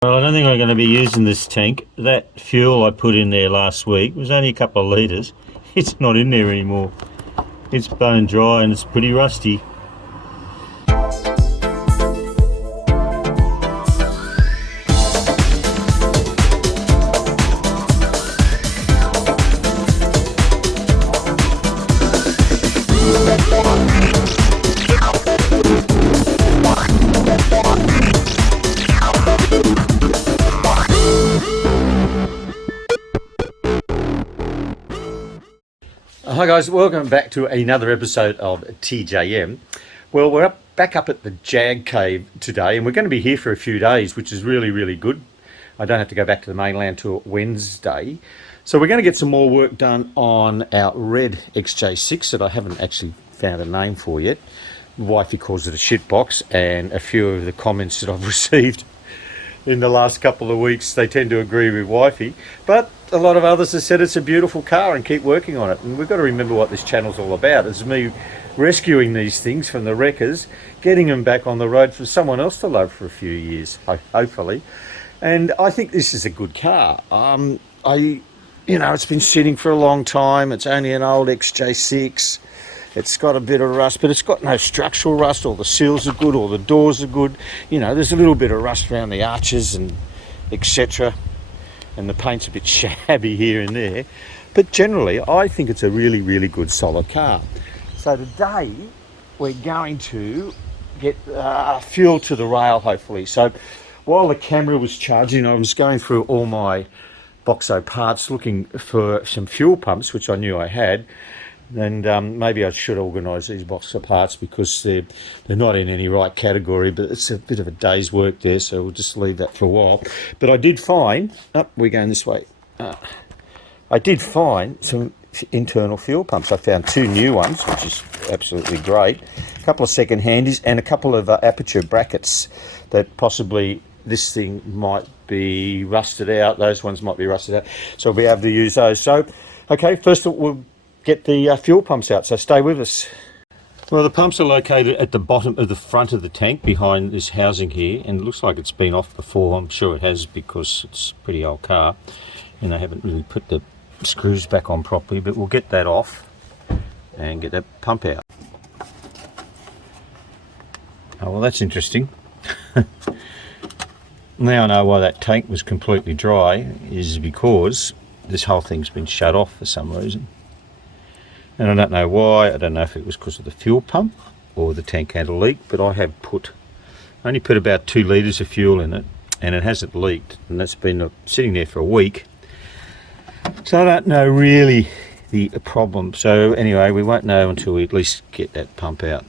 Well, I don't think I'm going to be using this tank. That fuel I put in there last week was only a couple of litres. It's not in there anymore. It's bone dry and it's pretty rusty. Hi guys, welcome back to another episode of TJM. Well, we're back up at the Jag Cave today, and we're going to be here for a few days, which is really good. I don't have to go back to the mainland till Wednesday. So we're going to get some more work done on our red XJ6 that I haven't actually found a name for yet. Wifey calls it a shitbox, and a few of the comments that I've received in the last couple of weeks, they tend to agree with Wifey. But a lot of others have said it's a beautiful car and keep working on it. And we've got to remember what this channel's all about. It's me rescuing these things from the wreckers, getting them back on the road for someone else to love for a few years, hopefully. And I think this is a good car. It's been sitting for a long time. It's only an old XJ6. It's got a bit of rust, but it's got no structural rust. All the seals are good, all the doors are good. You know, there's a little bit of rust around the arches and etc. And the paint's a bit shabby here and there. But generally, I think it's a really good solid car. So today, we're going to get fuel to the rail, hopefully. So while the camera was charging, I was going through all my Boxo parts looking for some fuel pumps, which I knew I had. And maybe I should organise these Boxo parts because they're not in any right category, but it's a bit of a day's work there, so we'll just leave that for a while. But I did find, we're going this way, I did find some internal fuel pumps. I found two new ones, which is absolutely great, a couple of second handies and a couple of aperture brackets that possibly this thing might be rusted out, those ones might be rusted out, so we'll be able to use those. So, okay, first of all, we'll get the fuel pumps out, so stay with us. Well, the pumps are located at the bottom of the front of the tank behind this housing here, and it looks like it's been off before. I'm sure it has because it's a pretty old car and they haven't really put the screws back on properly, but we'll get that off and get that pump out. Oh, well, that's interesting. Now I know why that tank was completely dry, is because this whole thing's been shut off for some reason. And I don't know why. I don't know if it was because of the fuel pump or the tank had a leak, but I have only put about 2 litres of fuel in it, and it hasn't leaked, and that's been sitting there for a week. So I don't know really the problem. So anyway, we won't know until we at least get that pump out.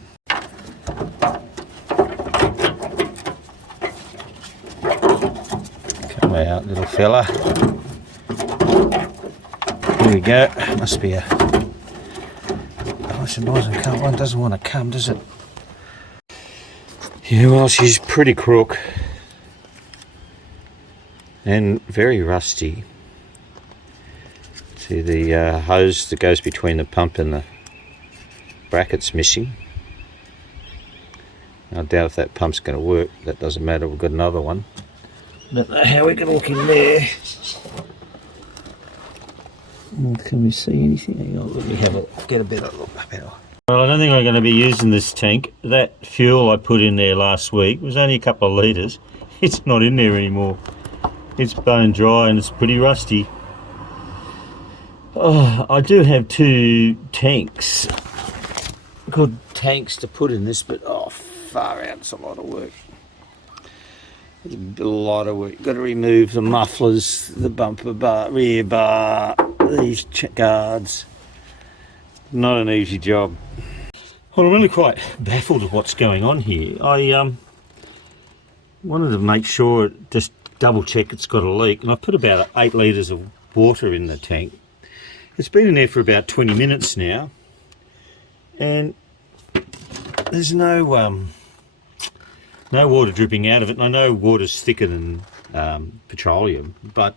Come out, little fella. Here we go. Must be a... One doesn't want to come, does it? Yeah, well, she's pretty crook and very rusty. See the hose that goes between the pump and the bracket's missing. I doubt if that pump's going to work. That doesn't matter, we've got another one. Don't know how we can look in there. Can we see anything? Hang on, let me get a better look. Well, I don't think I'm going to be using this tank. That fuel I put in there last week was only a couple of litres. It's not in there anymore. It's bone dry and it's pretty rusty. Oh, I do have 2 tanks. Good tanks to put in this, but far out, it's a lot of work. It's a lot of work. Got to remove the mufflers, the bumper bar, rear bar, these guards. Not an easy job. Well, I'm really quite baffled at what's going on here. I wanted to make sure, just double check it's got a leak, and I put about 8 litres of water in the tank. It's been in there for about 20 minutes now, and there's no water dripping out of it. And I know water's thicker than petroleum, but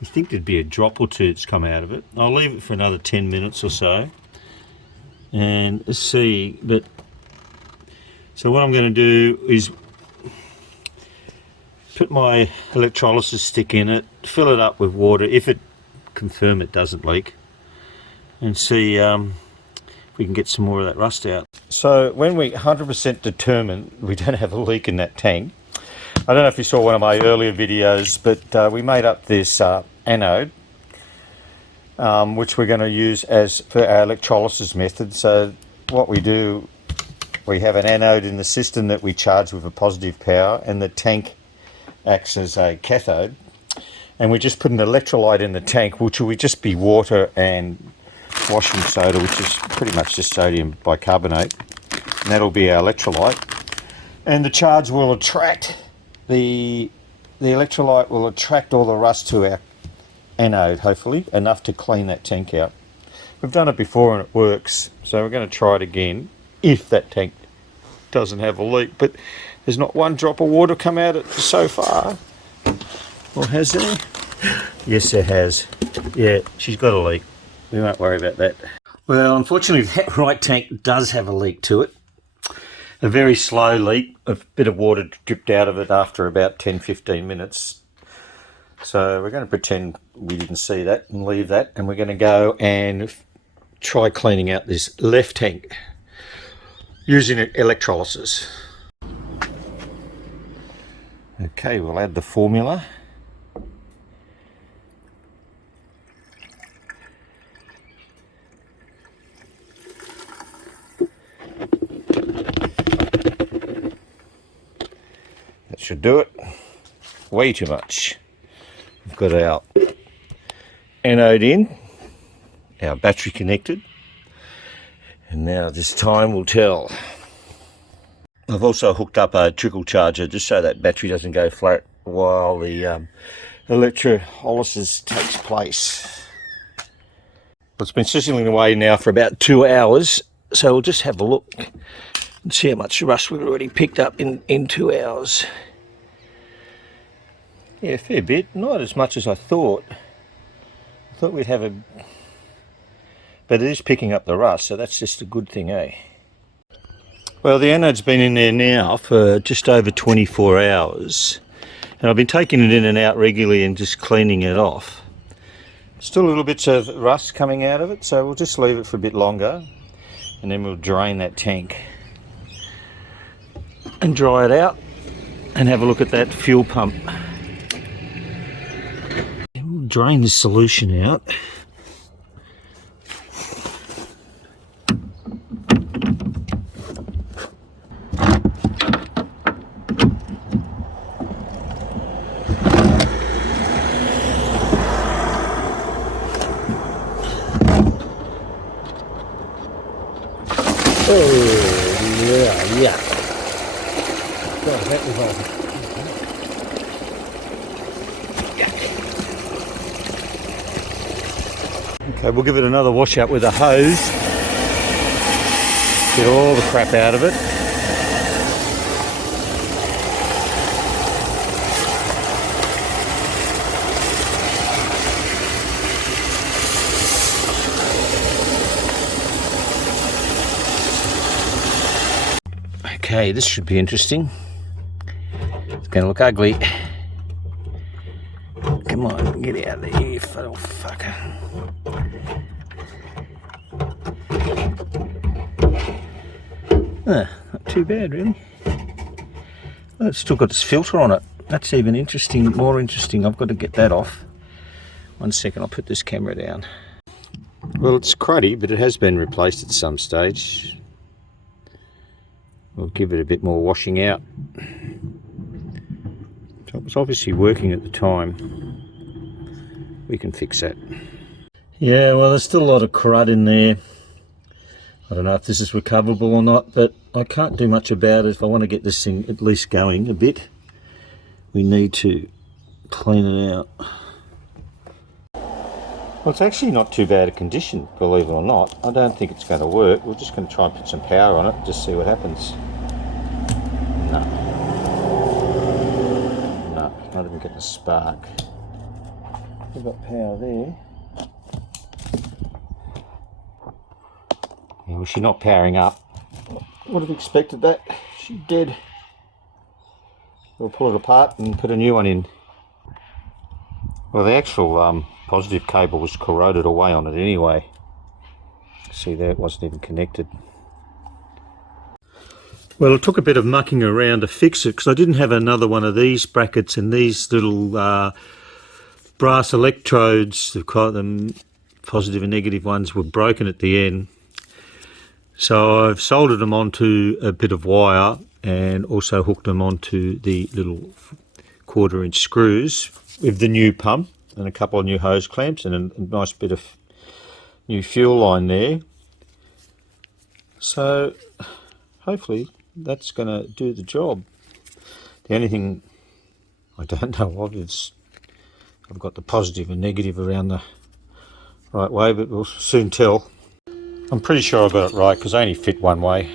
you think there'd be a drop or two that's come out of it. I'll leave it for another 10 minutes or so and see. But so what I'm going to do is put my electrolysis stick in it, fill it up with water if it confirm it doesn't leak, and see if we can get some more of that rust out. So when we 100% determine we don't have a leak in that tank, I don't know if you saw one of my earlier videos, but we made up this anode, which we're going to use as for our electrolysis method. So what we do, we have an anode in the system that we charge with a positive power, and the tank acts as a cathode. And we just put an electrolyte in the tank, which will just be water and washing soda, which is pretty much just sodium bicarbonate. And that'll be our electrolyte. And the charge will attract, the electrolyte will attract all the rust to our anode, hopefully, enough to clean that tank out. We've done it before and it works, so we're going to try it again if that tank doesn't have a leak. But there's not one drop of water come out of it so far. Or has there? Yes, there has. Yeah, she's got a leak. We won't worry about that. Well, unfortunately, that right tank does have a leak to it. A very slow leak. A bit of water dripped out of it after about 10-15 minutes. So we're going to pretend we didn't see that and leave that. And we're going to go and try cleaning out this left tank using electrolysis. Okay, we'll add the formula. That should do it. Way too much. We've got our anode in, our battery connected, and now this time will tell. I've also hooked up a trickle charger just so that battery doesn't go flat while the electrolysis takes place. It's been sizzling away now for about 2 hours, so we'll just have a look and see how much rust we've already picked up in 2 hours. Yeah, a fair bit, not as much as I thought. I thought we'd have a... But it is picking up the rust, so that's just a good thing, eh? Well, the anode's been in there now for just over 24 hours. And I've been taking it in and out regularly and just cleaning it off. Still little bits of rust coming out of it, so we'll just leave it for a bit longer. And then we'll drain that tank. And dry it out. And have a look at that fuel pump. And we'll drain the solution out. Oh, yeah. God, that was awesome. Okay, we'll give it another wash out with a hose. Get all the crap out of it. Okay, this should be interesting. It's going to look ugly. Come on, get out of there, you little fucker. Not too bad, really. Well, it's still got this filter on it. That's even interesting, more interesting. I've got to get that off. 1 second, I'll put this camera down. Well, it's cruddy, but it has been replaced at some stage. We'll give it a bit more washing out. So it was obviously working at the time. We can fix that. Yeah, well, there's still a lot of crud in there. I don't know if this is recoverable or not, but I can't do much about it. If I want to get this thing at least going a bit, we need to clean it out. Well, it's actually not too bad a condition, believe it or not. I don't think it's going to work. We're just going to try and put some power on it and just see what happens. No. No, it's not even getting a spark. We've got power there. Yeah, well, she's not powering up. Would have expected that. She's dead. we'll pull it apart and put a new one in. Well, the actual positive cable was corroded away on it anyway. See there, it wasn't even connected. Well, it took a bit of mucking around to fix it because I didn't have another one of these brackets, and these little brass electrodes, they've called them positive and negative ones, were broken at the end. So I've soldered them onto a bit of wire and also hooked them onto the little 1/4" screws with the new pump and a couple of new hose clamps and a nice bit of new fuel line there. So hopefully that's going to do the job. The only thing I don't know of is I've got the positive and negative around the right way, but we'll soon tell. I'm pretty sure I got it right because I only fit one way.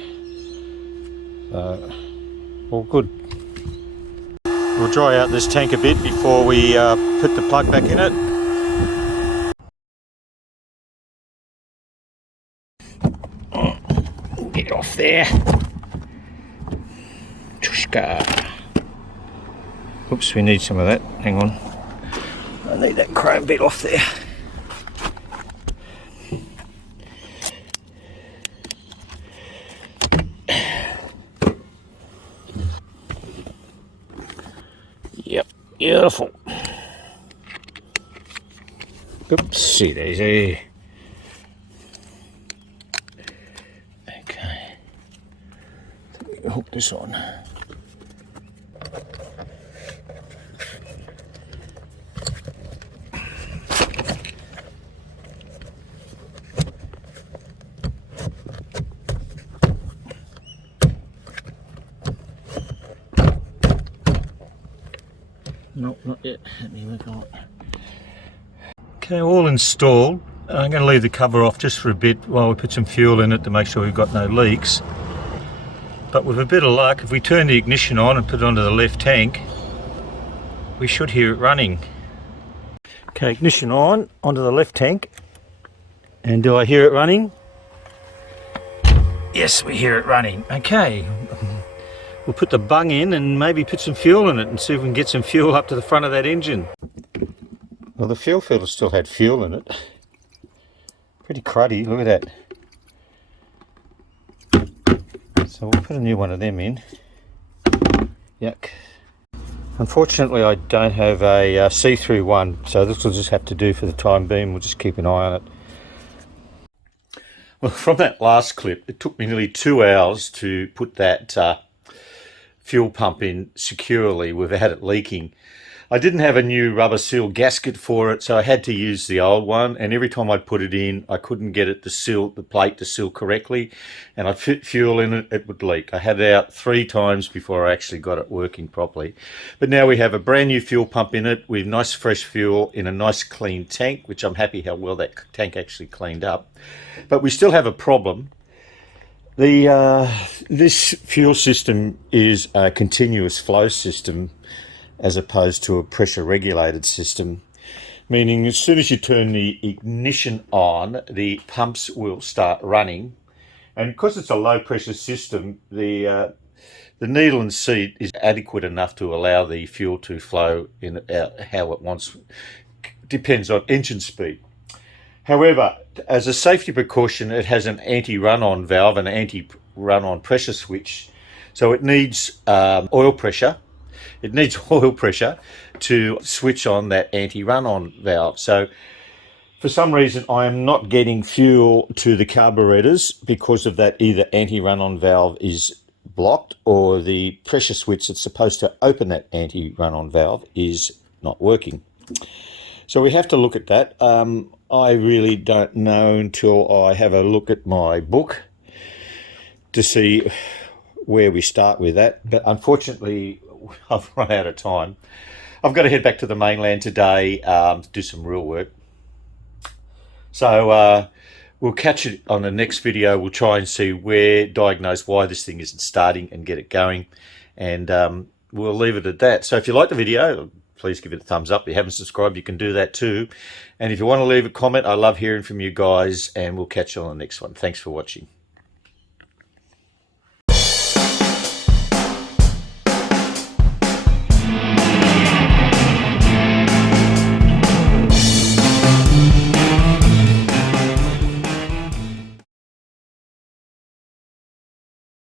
All good. We'll dry out this tank a bit before we put the plug back in it. Get off there. Tushka. Oops, we need some of that. Hang on. I need that chrome bit off there. Yep, beautiful. Oopsie daisy. Okay. Let me hook this on. Nope, not yet. Let me work on it. Okay, all installed. I'm going to leave the cover off just for a bit while we put some fuel in it to make sure we've got no leaks. But with a bit of luck, if we turn the ignition on and put it onto the left tank, we should hear it running. Okay, ignition on, onto the left tank. And do I hear it running? Yes, we hear it running. Okay. We'll put the bung in and maybe put some fuel in it and see if we can get some fuel up to the front of that engine. Well, the fuel filter still had fuel in it. Pretty cruddy, look at that. So we'll put a new one of them in. Yuck. Unfortunately, I don't have a see-through one, so this will just have to do for the time being. We'll just keep an eye on it. Well, from that last clip, it took me nearly 2 hours to put that fuel pump in securely without it leaking. I didn't have a new rubber seal gasket for it, so I had to use the old one, and every time I put it in, I couldn't get it to seal, the plate to seal correctly, and I'd fit fuel in it, it would leak. I had it out 3 times before I actually got it working properly. But now we have a brand new fuel pump in it with nice fresh fuel in a nice clean tank, which I'm happy how well that tank actually cleaned up. But we still have a problem. This fuel system is a continuous flow system as opposed to a pressure regulated system, meaning as soon as you turn the ignition on, the pumps will start running. And because it's a low pressure system, the needle and seat is adequate enough to allow the fuel to flow in how it wants. Depends on engine speed. However, as a safety precaution, it has an anti-run-on valve and an anti-run-on pressure switch. So it needs oil pressure. It needs oil pressure to switch on that anti-run-on valve. So for some reason, I am not getting fuel to the carburetors because of that. Either anti-run-on valve is blocked or the pressure switch that's supposed to open that anti-run-on valve is not working. So we have to look at that. I really don't know until I have a look at my book to see where we start with that. But unfortunately, I've run out of time. I've got to head back to the mainland today to do some real work. So we'll catch it on the next video. We'll try and see diagnose why this thing isn't starting and get it going. And we'll leave it at that. So if you like the video, please give it a thumbs up. If you haven't subscribed, you can do that too. And if you want to leave a comment, I love hearing from you guys, and we'll catch you on the next one. Thanks for watching.